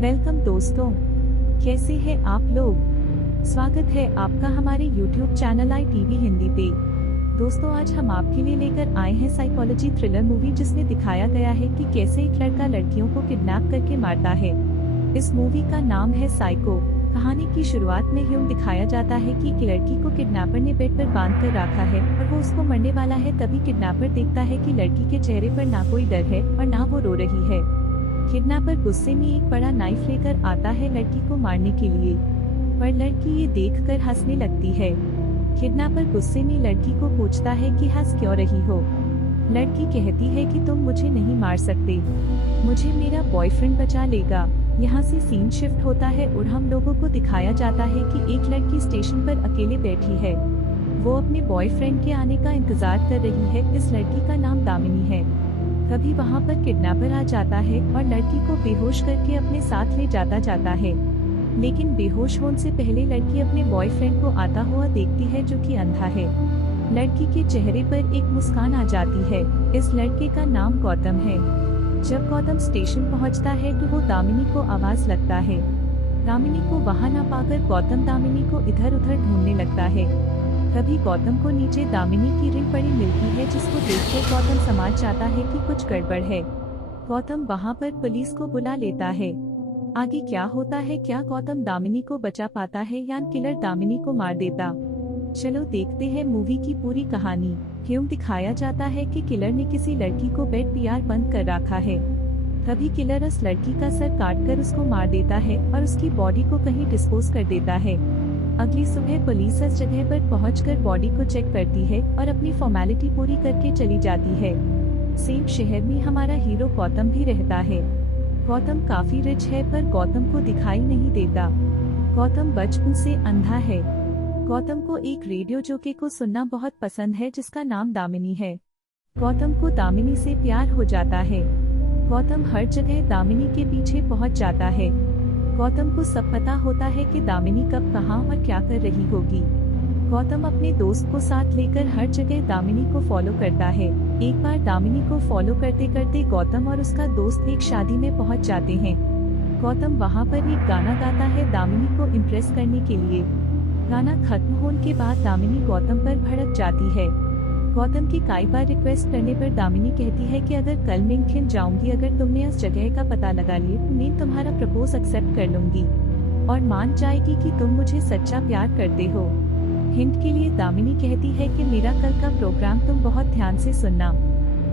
Welcome दोस्तों, कैसे हैं आप लोग। स्वागत है आपका हमारे YouTube चैनल ITV हिंदी पे। दोस्तों, आज हम आपके लिए लेकर आए हैं साइकोलॉजी थ्रिलर मूवी, जिसमें दिखाया गया है कि कैसे एक लड़का लड़कियों को किडनैप करके मारता है। इस मूवी का नाम है साइको। कहानी की शुरुआत में यूं दिखाया जाता है कि एक लड़की को किडनैपर ने बेड पर बांध कर रखा है और वो उसको मरने वाला है। तभी किडनैपर देखता है कि लड़की के चेहरे पर ना कोई डर है और ना वो रो रही है। किडनैपर गुस्से में एक बड़ा नाइफ लेकर आता है लड़की को मारने के लिए, पर लड़की ये देखकर हंसने लगती है। किडनैपर गुस्से में लड़की को पूछता है कि हंस क्यों रही हो। लड़की कहती है कि तुम मुझे नहीं मार सकते, मुझे मेरा बॉयफ्रेंड बचा लेगा। यहाँ से सीन शिफ्ट होता है और हम लोगों को दिखाया जाता है कि एक लड़की स्टेशन पर अकेले बैठी है। वो अपने बॉयफ्रेंड के आने का इंतजार कर रही है। इस लड़की का नाम दामिनी है। तभी वहाँ पर किडनैपर आ जाता है और लड़की को बेहोश करके अपने साथ ले जाता है। लेकिन बेहोश होने से पहले लड़की अपने बॉयफ्रेंड को आता हुआ देखती है, जो कि अंधा है। लड़की के चेहरे पर एक मुस्कान आ जाती है। इस लड़के का नाम गौतम है। जब गौतम स्टेशन पहुंचता है तो वो दामिनी को आवाज लगता है। दामिनी को वहां न पाकर गौतम दामिनी को इधर उधर ढूंढने लगता है। तभी गौतम को नीचे दामिनी की रिंग पड़ी मिलती है, जिसको देखकर गौतम समझ जाता है कि कुछ गड़बड़ है। गौतम वहां पर पुलिस को बुला लेता है। आगे क्या होता है, क्या गौतम दामिनी को बचा पाता है या किलर दामिनी को मार देता। चलो देखते हैं मूवी की पूरी कहानी। क्यों दिखाया जाता है कि किलर ने किसी लड़की को बेड पर बंद कर रखा है। तभी किलर उस लड़की का सर काटकर उसको मार देता है और उसकी बॉडी को कहीं डिस्पोज कर देता है। अगली सुबह पुलिस इस जगह पर पहुंचकर बॉडी को चेक करती है और अपनी फॉर्मेलिटी पूरी करके चली जाती है। सेम शहर में हमारा हीरो गौतम भी रहता है। गौतम काफी रिच है, पर गौतम को दिखाई नहीं देता। गौतम बचपन से अंधा है। गौतम को एक रेडियो जॉकी को सुनना बहुत पसंद है, जिसका नाम दामिनी है। गौतम को दामिनी से प्यार हो जाता है। गौतम हर जगह दामिनी के पीछे पहुंच जाता है। गौतम को सब पता होता है कि दामिनी कब कहां और क्या कर रही होगी। गौतम अपने दोस्त को साथ लेकर हर जगह दामिनी को फॉलो करता है। एक बार दामिनी को फॉलो करते करते गौतम और उसका दोस्त एक शादी में पहुंच जाते हैं। गौतम वहां पर एक गाना गाता है दामिनी को इम्प्रेस करने के लिए। गाना खत्म होने के बाद दामिनी गौतम पर भड़क जाती है। गौतम की कई बार रिक्वेस्ट करने पर दामिनी कहती है कि अगर कल मैं खिन जाऊंगी, अगर तुमने उस जगह का पता लगा लिया तो मैं तुम्हारा प्रपोज एक्सेप्ट कर लूंगी और मान जाएगी कि तुम मुझे सच्चा प्यार करते हो। हिंट के लिए दामिनी कहती है कि मेरा कल का प्रोग्राम तुम बहुत ध्यान से सुनना।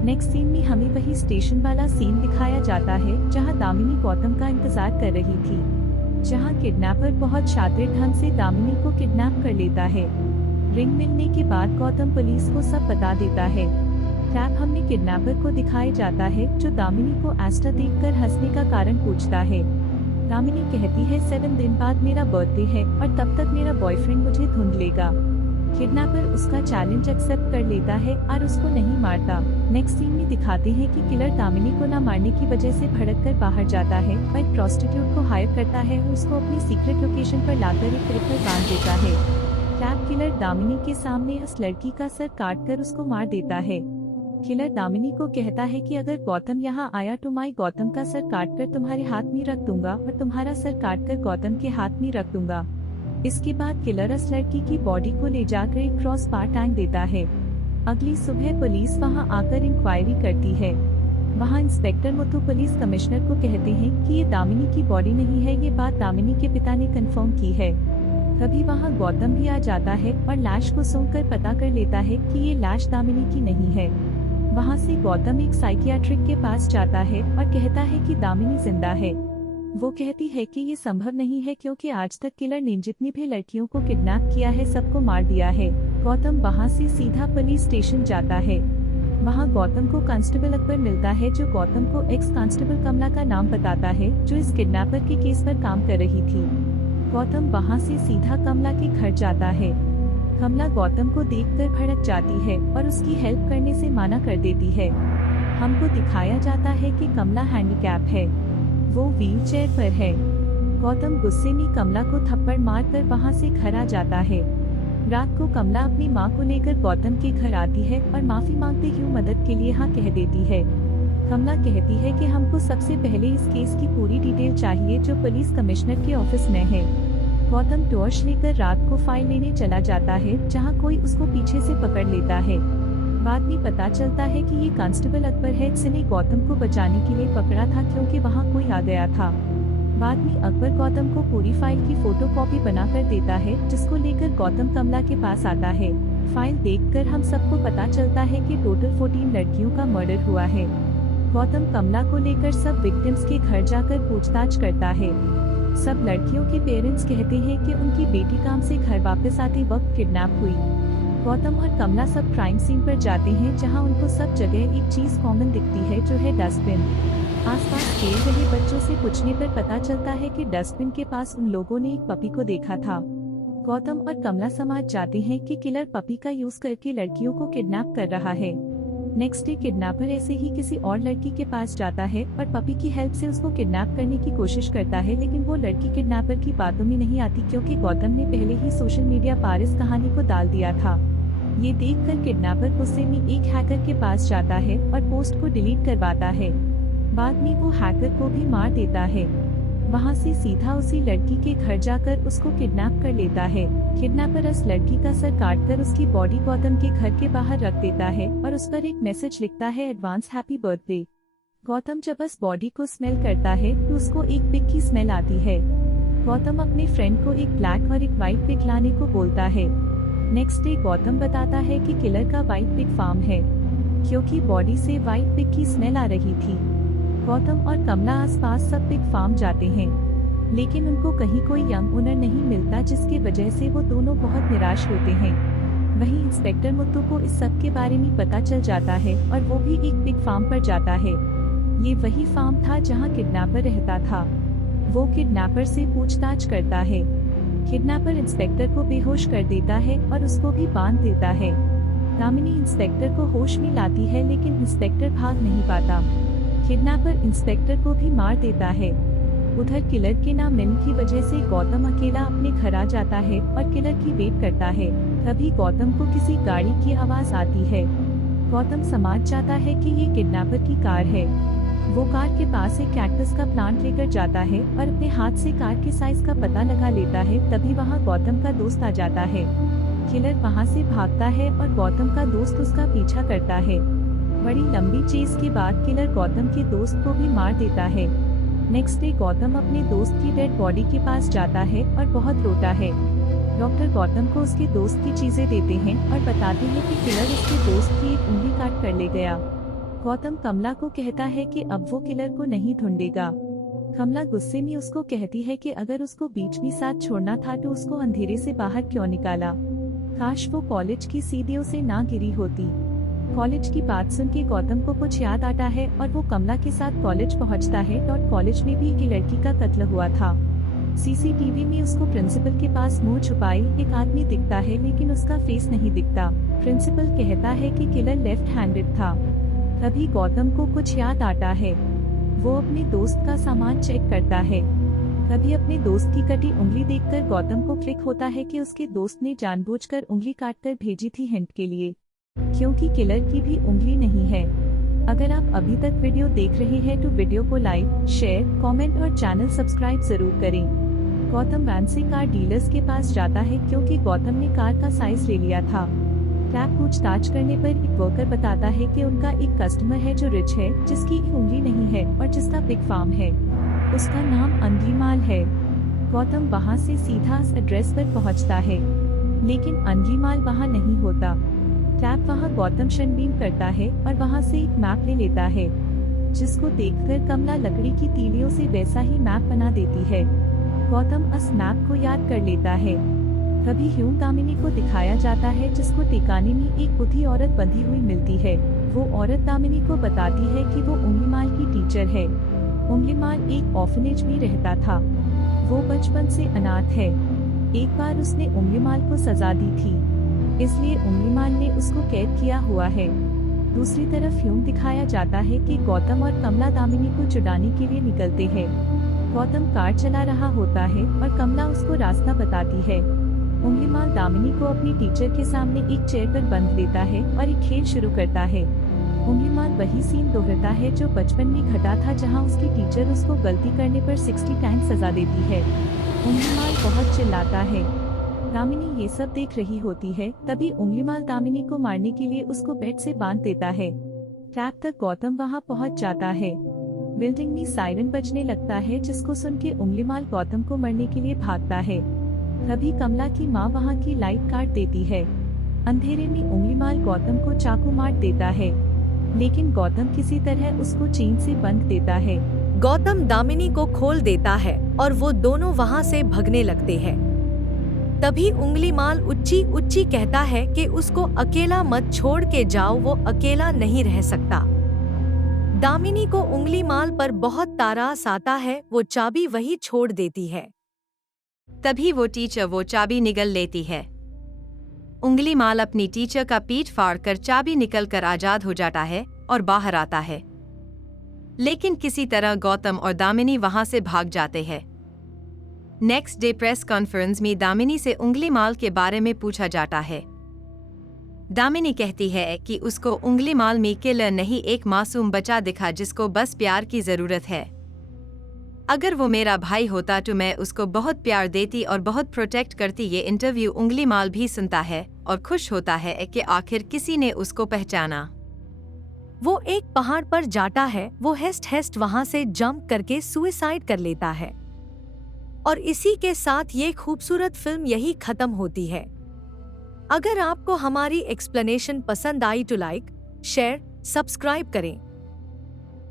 नेक्स्ट सीन में हमें वही स्टेशन वाला सीन दिखाया जाता है, जहां दामिनी गौतम का इंतजार कर रही थी। जहां किडनैपर बहुत शातिर ढंग से दामिनी को किडनैप कर लेता है। रिंग मिलने के बाद गौतम पुलिस को सब बता देता है। टैब हमें किडनैपर को दिखाया जाता है, जो दामिनी को एस्टा देखकर हंसने का कारण पूछता है। दामिनी कहती है 7 दिन बाद मेरा बर्थडे है और तब तक मेरा बॉयफ्रेंड मुझे ढूंढ लेगा। किडनैपर उसका चैलेंज एक्सेप्ट कर लेता है और उसको नहीं मारता। नेक्स्ट सीन में दिखाते हैं कि किलर दामिनी को न मारने की वजह से भड़क कर बाहर जाता है और एक प्रोस्टिट्यूट को हायर करता है और उसको अपनी सीक्रेट लोकेशन पर लाकर एक ट्रिप पर बांध देता है। ट्रैप किलर दामिनी के सामने उस लड़की का सर काटकर उसको मार देता है। किलर दामिनी को कहता है कि अगर गौतम यहाँ आया तो मैं गौतम का सर काटकर तुम्हारे हाथ में रख दूंगा और तुम्हारा सर काटकर गौतम के हाथ में रख दूंगा। इसके बाद किलर उस लड़की की बॉडी को ले जाकर एक क्रॉस बार टांग देता है। अगली सुबह पुलिस वहां आकर इंक्वायरी करती है। वहां इंस्पेक्टर मुथु पुलिस कमिश्नर को कहते हैं कि ये दामिनी की बॉडी नहीं है। ये बात दामिनी के पिता ने कंफर्म की है। तभी वहां गौतम भी आ जाता है और लाश को सूंघकर पता कर लेता है कि ये लाश दामिनी की नहीं है। वहां से गौतम एक साइकियाट्रिक के पास जाता है और कहता है कि दामिनी जिंदा है। वो कहती है कि ये संभव नहीं है, क्योंकि आज तक किलर ने जितनी भी लड़कियों को किडनैप किया है सबको मार दिया है। गौतम वहां से सीधा पुलिस स्टेशन जाता है। वहां गौतम को कांस्टेबल अकबर मिलता है, जो गौतम को एक्स कांस्टेबल कमला का नाम बताता है, जो इस किडनैपर के केस पर काम कर रही थी। गौतम वहां से सीधा कमला के घर जाता है। कमला गौतम को देखकर भड़क जाती है और उसकी हेल्प करने से मना कर देती है। हमको दिखाया जाता है कि कमला हैंडीकैप है, वो व्हीलचेयर पर है। गौतम गुस्से में कमला को थप्पड़ मारकर वहां से घर आ जाता है। रात को कमला अपनी मां को लेकर गौतम के घर आती है और माफी मांगते हुए मदद के लिए हाँ कह देती है। कमला कहती है कि हमको सबसे पहले इस केस की पूरी डिटेल चाहिए जो पुलिस कमिश्नर के ऑफिस में है। गौतम टॉर्च लेकर रात को फाइल लेने चला जाता है जहां कोई उसको पीछे से पकड़ लेता है। बाद में पता चलता है कि ये कांस्टेबल अकबर है जिसने गौतम को बचाने के लिए पकड़ा था क्योंकि वहाँ कोई आ गया था। बाद में अकबर गौतम को पूरी फाइल की फोटोकॉपी बना कर देता है जिसको लेकर गौतम कमला के पास आता है। फाइल देखकर हम सबको पता चलता है कि टोटल 14 लड़कियों का मर्डर हुआ है। गौतम कमला को लेकर सब विक्टिम्स के घर जाकर पूछताछ करता है। सब लड़कियों के पेरेंट्स कहते हैं कि उनकी बेटी काम से घर वापस आते वक्त किडनैप हुई। गौतम और कमला सब क्राइम सीन पर जाते हैं जहां उनको सब जगह एक चीज कॉमन दिखती है जो है डस्टबिन। आसपास खेल रहे बच्चों से पूछने पर पता चलता है कि डस्टबिन के पास उन लोगों ने एक पपी को देखा था। गौतम और कमला समझ जाते हैं कि किलर पपी का यूज करके लड़कियों को किडनैप कर रहा है। नेक्स्ट डे किडनैपर ऐसे ही किसी और लड़की के पास जाता है और पपी की हेल्प से उसको किडनैप करने की कोशिश करता है, लेकिन वो लड़की किडनैपर की बातों में नहीं आती क्योंकि गौतम ने पहले ही सोशल मीडिया पर इस कहानी को डाल दिया था। ये देखकर किडनैपर गुस्से में एक हैकर के पास जाता है और पोस्ट को डिलीट करवाता है। बाद में वो हैकर को भी मार देता है। वहाँ से सीधा उसी लड़की के घर जाकर उसको किडनैप कर लेता है। किडनैपर उस लड़की का सर काटकर उसकी बॉडी गौतम के घर के बाहर रख देता है और उस पर एक मैसेज लिखता है एडवांस हैप्पी बर्थडे। गौतम जब उस बॉडी को स्मेल करता है तो उसको एक पिग की स्मेल आती है। गौतम अपने फ्रेंड को एक ब्लैक और एक व्हाइट पिग लाने को बोलता है। नेक्स्ट डे गौतम बताता है कि किलर का व्हाइट पिग फार्म है क्योंकि बॉडी से व्हाइट पिग की स्मेल आ रही थी। गौतम और कमला आसपास सब पिग फार्म जाते हैं, लेकिन उनको कहीं कोई यंग ओनर नहीं मिलता जिसकी वजह से वो दोनों बहुत निराश होते हैं। वहीं इंस्पेक्टर मुत्तू को इस सब के बारे में पता चल जाता है और वो भी एक पिग फार्म पर जाता है। ये वही फार्म था जहां किडनैपर रहता था। वो किडनैपर से पूछताछ करता है। किडनैपर इंस्पेक्टर को बेहोश कर देता है और उसको भी बांध देता है। दामिनी इंस्पेक्टर को होश में लाती है लेकिन इंस्पेक्टर भाग नहीं पाता। किडनैपर इंस्पेक्टर को भी मार देता है। उधर किलर के नाम मिलने की वजह से गौतम अकेला अपने घर आ जाता है और किलर की वेट करता है। तभी गौतम को किसी गाड़ी की आवाज आती है। गौतम समझ जाता है कि ये किडनैपर की कार है। वो कार के पास एक कैक्टस का प्लांट लेकर जाता है और अपने हाथ से कार के साइज का पता लगा लेता है। तभी वहाँ गौतम का दोस्त आ जाता है। किलर वहाँ से भागता है और गौतम का दोस्त उसका पीछा करता है। बड़ी लंबी चेज के बाद किलर गौतम के दोस्त को भी मार देता है। नेक्स्ट डे गौतम अपने दोस्त की डेड बॉडी के पास जाता है और बहुत रोता है। डॉक्टर गौतम को उसके दोस्त की चीजें देते हैं और बताते हैं कि किलर उसके दोस्त की एक उंगली काट कर ले गया। गौतम कमला को कहता है कि अब वो किलर को नहीं ढूंढेगा। कमला गुस्से में उसको कहती है कि अगर उसको बीच में साथ छोड़ना था तो उसको अंधेरे से बाहर क्यों निकाला। काश वो कॉलेज की सीढ़ियों से ना गिरी होती। कॉलेज की बात सुन के गौतम को कुछ याद आता है और वो कमला के साथ कॉलेज पहुंचता है और कॉलेज में भी एक लड़की का कत्ल हुआ था। सीसीटीवी में उसको प्रिंसिपल के पास मुंह छुपाए एक आदमी दिखता है लेकिन उसका फेस नहीं दिखता। प्रिंसिपल कहता है कि किलर लेफ्ट हैंडेड था। तभी गौतम को कुछ याद आता है। वो अपने दोस्त का सामान चेक करता है। तभी अपने दोस्त की कटी उंगली देखकर गौतम को क्लिक होता है कि उसके दोस्त ने जानबूझकर उंगली काटकर भेजी थी हिंट के लिए, क्योंकि किलर की भी उंगली नहीं है। अगर आप अभी तक वीडियो देख रहे हैं तो वीडियो को लाइक, शेयर, कमेंट और चैनल सब्सक्राइब जरूर करें। गौतम वैन से कार डीलर्स के पास जाता है क्योंकि गौतम ने कार का साइज ले लिया था। टैब पूछताछ करने पर एक वर्कर बताता है कि उनका एक कस्टमर है जो रिच है, जिसकी एक उंगली नहीं है और जिसका पिग फार्म है। उसका नाम अंजलिमाल है। गौतम वहां से सीधा इस एड्रेस पर पहुंचता है, लेकिन अंजलिमाल वहां नहीं होता। टैब वहां गौतम छानबीन करता है और वहां से एक मैप ले लेता है, जिसको देखकर कमला लकड़ी की तीलियों से वैसा ही मैप बना देती है। गौतम उस मैप को याद कर लेता है। तभी ह्यूम दामिनी को दिखाया जाता है, जिसको टिकाने में एक बुढ़ी औरत बंधी हुई मिलती है। वो औरत दामिनी को बताती है कि वो उंगलीमाल की टीचर है। उंगलीमाल एक ऑर्फनेज में रहता था। वो बचपन से अनाथ है। एक बार उसने उंगलीमाल को सजा दी थी, इसलिए उंगलीमाल ने उसको कैद किया हुआ है। दूसरी तरफ ह्यूम दिखाया जाता है कि गौतम और कमला दामिनी को छुड़ाने के लिए निकलते हैं। गौतम कार चला रहा होता है और कमला उसको रास्ता बताती है। उंगलीमाल दामिनी को अपनी टीचर के सामने एक चेयर पर बंद लेता है और एक खेल शुरू करता है। उंगलीमाल वही सीन दोहराता है जो बचपन में घटा था, जहां उसकी टीचर उसको गलती करने पर 60 टाइम सजा देती है। उंगलीमाल बहुत चिल्लाता है। दामिनी ये सब देख रही होती है। तभी उंगलीमाल दामिनी को मारने के लिए उसको बेड से बांध देता है। टैब तक गौतम वहां पहुंच जाता है। बिल्डिंग में सायरन बजने लगता है, जिसको सुन के उंगलीमाल गौतम को मरने के लिए भागता है। तभी कमला की माँ वहां की लाइट काट देती है। अंधेरे में उंगलीमाल गौतम को चाकू मार देता है, लेकिन गौतम किसी तरह उसको चेन से बंध देता है। गौतम दामिनी को खोल देता है और वो दोनों वहां से भगने लगते हैं। तभी उंगलीमाल उच्ची उच्ची कहता है कि उसको अकेला मत छोड़ के जाओ, वो अकेला नहीं रह सकता। दामिनी को उंगलीमाल पर बहुत तारास आता है, वो चाबी वही छोड़ देती है। तभी वो टीचर वो चाबी निगल लेती है। उंगलीमाल अपनी टीचर का पीठ फाड़कर चाबी निकल कर आजाद हो जाता है और बाहर आता है। लेकिन किसी तरह गौतम और दामिनी वहां से भाग जाते हैं। नेक्स्ट डे प्रेस कॉन्फ्रेंस में दामिनी से उंगलीमाल के बारे में पूछा जाता है। दामिनी कहती है कि उसको उंगलीमाल में किलर नहीं, एक मासूम बच्चा दिखा जिसको बस प्यार की जरूरत है। अगर वो मेरा भाई होता तो मैं उसको बहुत प्यार देती और बहुत प्रोटेक्ट करती। ये इंटरव्यू उंगलीमाल भी सुनता है और खुश होता है कि आखिर किसी ने उसको पहचाना। वो एक पहाड़ पर जाता है। वो हेस्ट वहां से जंप करके सुसाइड कर लेता है। और इसी के साथ ये खूबसूरत फिल्म यही खत्म होती है। अगर आपको हमारी एक्सप्लेनेशन पसंद आई तो लाइक, शेयर, सब्सक्राइब करें।